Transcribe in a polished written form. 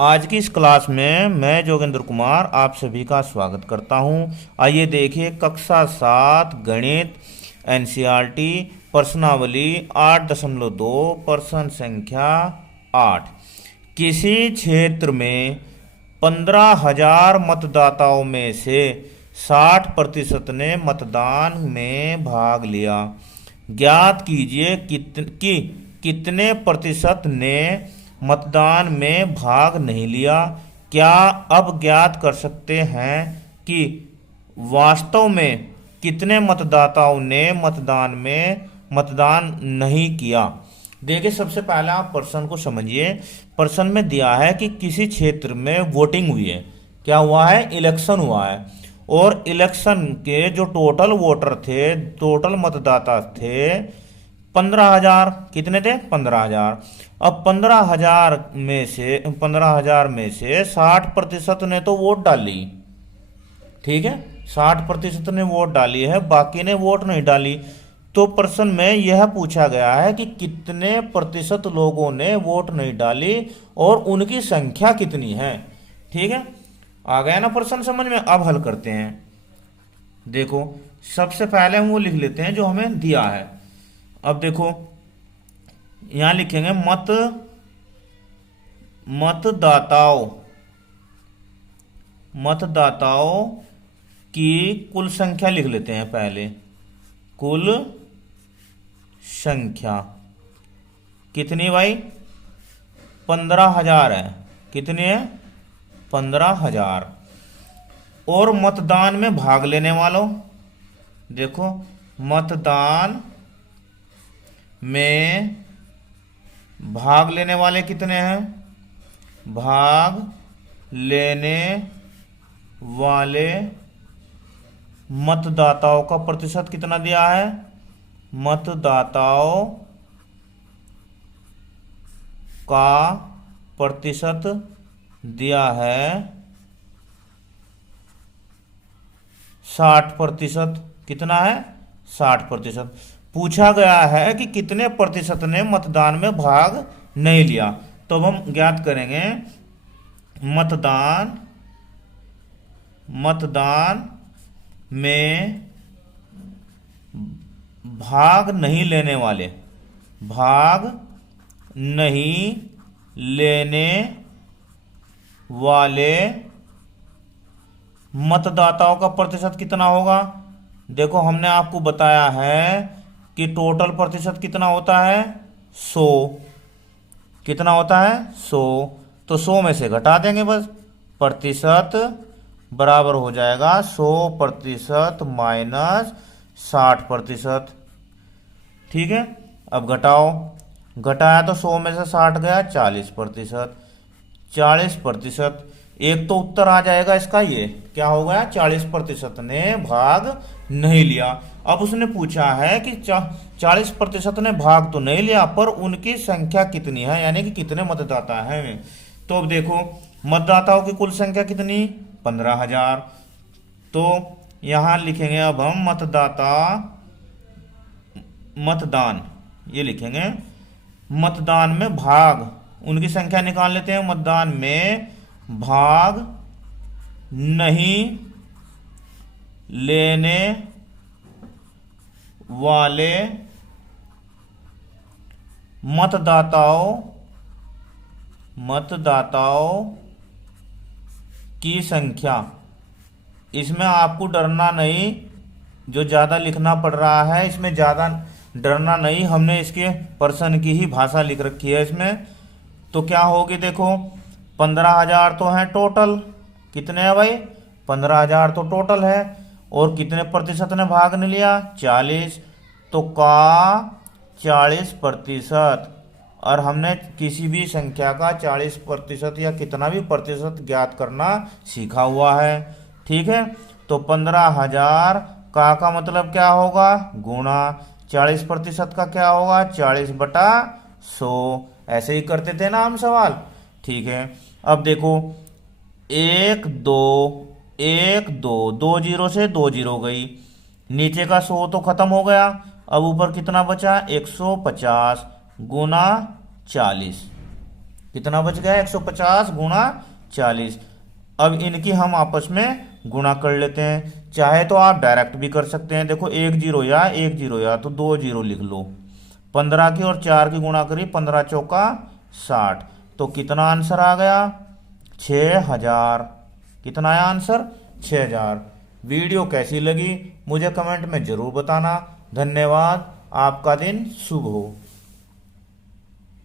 आज की इस क्लास में मैं जोगेंद्र कुमार आप सभी का स्वागत करता हूं। आइए देखिए कक्षा 7 गणित एनसीईआरटी प्रश्नावली 8.2 प्रश्न संख्या 8। किसी क्षेत्र में 15,000 मतदाताओं में से 60% ने मतदान में भाग लिया। ज्ञात कीजिए कि कितने प्रतिशत ने मतदान में भाग नहीं लिया। क्या अब ज्ञात कर सकते हैं कि वास्तव में कितने मतदाताओं ने मतदान नहीं किया। देखिए सबसे पहले आप प्रश्न को समझिए। प्रश्न में दिया है कि किसी क्षेत्र में वोटिंग हुई है। क्या हुआ है? इलेक्शन हुआ है। और इलेक्शन के जो टोटल वोटर थे, टोटल मतदाता थे 15,000। कितने थे? 15,000। अब 15,000 में से 60% ने तो वोट डाली। ठीक है, 60% ने वोट डाली है, बाकी ने वोट नहीं डाली। तो प्रश्न में यह पूछा गया है कि कितने प्रतिशत लोगों ने वोट नहीं डाली और उनकी संख्या कितनी है। ठीक है, आ गया ना प्रश्न समझ में। अब हल करते हैं। देखो सबसे पहले हम वो लिख लेते हैं जो हमें दिया है। अब देखो यहां लिखेंगे मतदाताओं की कुल संख्या लिख लेते हैं पहले। कुल संख्या कितनी भाई? 15,000 है। कितनी है? 15,000। और मतदान में भाग लेने वालों, देखो मतदान में भाग लेने वाले कितने हैं? भाग लेने वाले मतदाताओं का प्रतिशत कितना दिया है? मतदाताओं का प्रतिशत दिया है 60%। कितना है? 60%। पूछा गया है कि कितने प्रतिशत ने मतदान में भाग नहीं लिया। तो अब हम ज्ञात करेंगे मतदान में भाग नहीं लेने वाले मतदाताओं का प्रतिशत कितना होगा। देखो हमने आपको बताया है कि टोटल प्रतिशत कितना होता है? 100। कितना होता है? 100। तो 100 में से घटा देंगे बस। प्रतिशत बराबर हो जाएगा 100% माइनस 60%। ठीक है, अब घटाओ। घटाया तो 100 में से 60 गया 40%। 40%। एक तो उत्तर आ जाएगा इसका। ये क्या हो गया? 40% ने भाग नहीं लिया। अब उसने पूछा है कि 40% ने भाग तो नहीं लिया पर उनकी संख्या कितनी है, यानी कि कितने मतदाता हैं। तो अब देखो मतदाताओं की कुल संख्या कितनी? 15,000। तो यहां लिखेंगे अब हम मतदान ये लिखेंगे। मतदान में भाग, उनकी संख्या निकाल लेते हैं। मतदान में भाग नहीं लेने वाले मतदाताओं की संख्या। इसमें आपको डरना नहीं, जो ज़्यादा लिखना पड़ रहा है इसमें ज़्यादा डरना नहीं। हमने इसके प्रश्न की ही भाषा लिख रखी है इसमें। तो क्या होगी? देखो 15,000 तो हैं टोटल। कितने हैं भाई? 15,000 तो टोटल है। और कितने प्रतिशत ने भाग नहीं लिया? 40। तो का 40%। और हमने किसी भी संख्या का 40% या कितना भी प्रतिशत ज्ञात करना सीखा हुआ है। ठीक है, तो 15,000 का मतलब क्या होगा? गुणा 40% का क्या होगा? 40/100। ऐसे ही करते थे ना हम सवाल। ठीक है, अब देखो 1 2 2 जीरो से 2 जीरो गई। नीचे का 100 तो खत्म हो गया। अब ऊपर कितना बचा? 150 गुना 40। कितना बच गया, 150 गुणा 40। अब इनकी हम आपस में गुणा कर लेते हैं। चाहे तो आप डायरेक्ट भी कर सकते हैं, देखो एक जीरो या एक जीरो या तो दो जीरो लिख लो। 15 की और 4 की गुणा करी, 15 चौका 60। तो कितना आंसर आ गया, 6000। कितना आया आंसर, 6000। वीडियो कैसी लगी मुझे कमेंट में जरूर बताना। धन्यवाद, आपका दिन शुभ हो।